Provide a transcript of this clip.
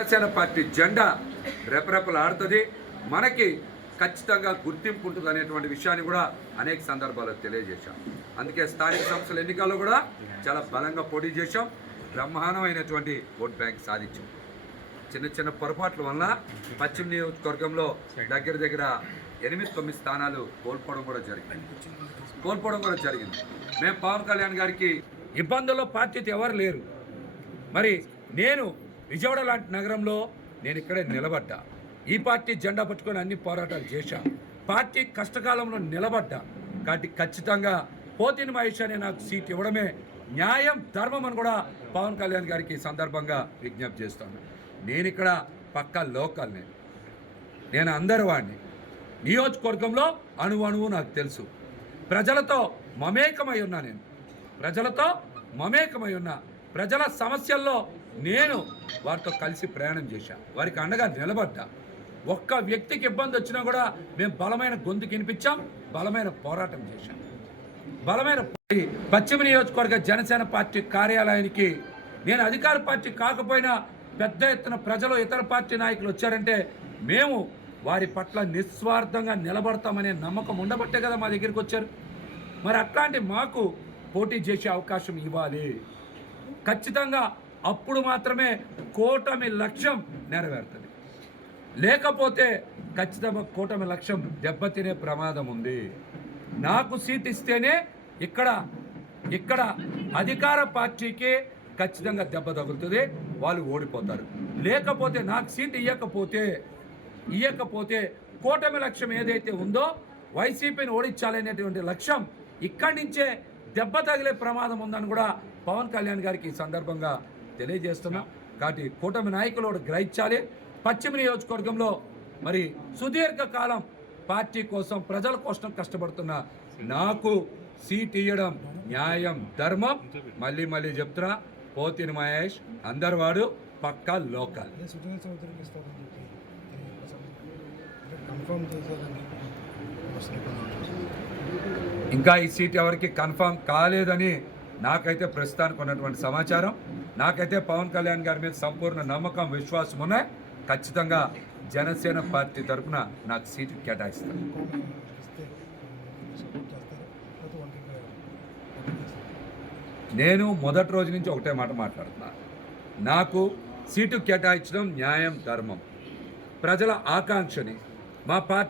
Janasena party జెండా రెపరెపలాడుతుంది. మనకి ఖచ్చితంగా గుర్తింపు ఉంటుంది అనేటువంటి విషయాన్ని కూడా అనేక సందర్భాల్లో తెలియజేశాం. అందుకే స్థానిక సంస్థల ఎన్నికల్లో కూడా చాలా బలంగా పోటీ చేశాం. బ్రహ్మాండమైనటువంటి ఓట్ బ్యాంక్ సాధించాం. చిన్న చిన్న పొరపాట్ల వల్ల పశ్చిమ నియోజకవర్గంలో దగ్గర 8-9 స్థానాలు కోల్పోవడం కూడా జరిగింది. మేము పవన్ కళ్యాణ్ గారికి ఇబ్బందుల్లో పార్టీతో ఎవరు లేరు. మరి నేను విజయవాడ లాంటి నగరంలో నేను ఇక్కడే నిలబడ్డా. ఈ పార్టీ జెండా పట్టుకొని అన్ని పోరాటాలు చేశా. పార్టీ కష్టకాలంలో నిలబడ్డా. కాబట్టి ఖచ్చితంగా పోతిని మహేష్ అనే నాకు సీట్ ఇవ్వడమే న్యాయం, ధర్మం అని కూడా పవన్ కళ్యాణ్ గారికి సందర్భంగా విజ్ఞప్తి చేస్తాను. నేను ఇక్కడ పక్కా లోకల్, నేను అందరి వాడిని. నియోజకవర్గంలో అణువు నాకు తెలుసు. ప్రజలతో మమేకమై ఉన్నా. ప్రజల సమస్యల్లో నేను వారితో కలిసి ప్రయాణం చేశా. వారికి అండగా నిలబడ్డా. ఒక్క వ్యక్తికి ఇబ్బంది వచ్చినా కూడా మేము బలమైన గొంతుకు వినిపించాం, బలమైన పోరాటం చేశాం. పశ్చిమ నియోజకవర్గ జనసేన పార్టీ కార్యాలయానికి నేను అధికార పార్టీ కాకపోయినా పెద్ద ఎత్తున ప్రజలు, ఇతర పార్టీ నాయకులు వచ్చారంటే మేము వారి పట్ల నిస్వార్థంగా నిలబడతామనే నమ్మకం ఉండబట్టే కదా మా దగ్గరికి వచ్చారు. మరి అట్లాంటి మాకు పోటీ చేసే అవకాశం ఇవ్వాలి. ఖచ్చితంగా అప్పుడు మాత్రమే కూటమి లక్ష్యం నెరవేరుతుంది. లేకపోతే ఖచ్చితంగా కూటమి లక్ష్యం దెబ్బతినే ప్రమాదం ఉంది. నాకు సీట్ ఇస్తేనే ఇక్కడ అధికార పార్టీకి ఖచ్చితంగా దెబ్బ తగులుతుంది, వాళ్ళు ఓడిపోతారు. లేకపోతే నాకు సీట్ ఇవ్వకపోతే కూటమి లక్ష్యం ఏదైతే ఉందో వైసీపీని ఓడించాలనేటువంటి లక్ష్యం ఇక్కడి నుంచే దెబ్బ తగిలే ప్రమాదం ఉందని కూడా పవన్ కళ్యాణ్ గారికి ఈ సందర్భంగా తెలియజేస్తున్నాం. కాబట్టి కూటమి నాయకులు గ్రహించాలి. పశ్చిమ నియోజకవర్గంలో మరి సుదీర్ఘకాలం పార్టీ కోసం, ప్రజల కోసం కష్టపడుతున్న నాకు సీట్ ఇవ్వడం న్యాయం, ధర్మం. మళ్ళీ చెప్తున్నా, పోతిని మహేష్ అందరివాడు, పక్కా లోకల్. ఇంకా ఈ సీట్ ఎవరికి కన్ఫర్మ్ కాలేదని నాకైతే ప్రస్తుతానికి ఉన్నటువంటి సమాచారం. నాకైతే పవన్ కళ్యాణ్ గారి మీద సంపూర్ణ నమ్మకం, విశ్వాసం ఉన్నాయి. ఖచ్చితంగా జనసేన పార్టీ తరఫున నాకు సీటు కేటాయిస్తాను. నేను మొదటి రోజు నుంచి ఒకటే మాట మాట్లాడుతున్నా. నాకు సీటు కేటాయించడం న్యాయం, ధర్మం. ప్రజల ఆకాంక్షని మా పార్టీ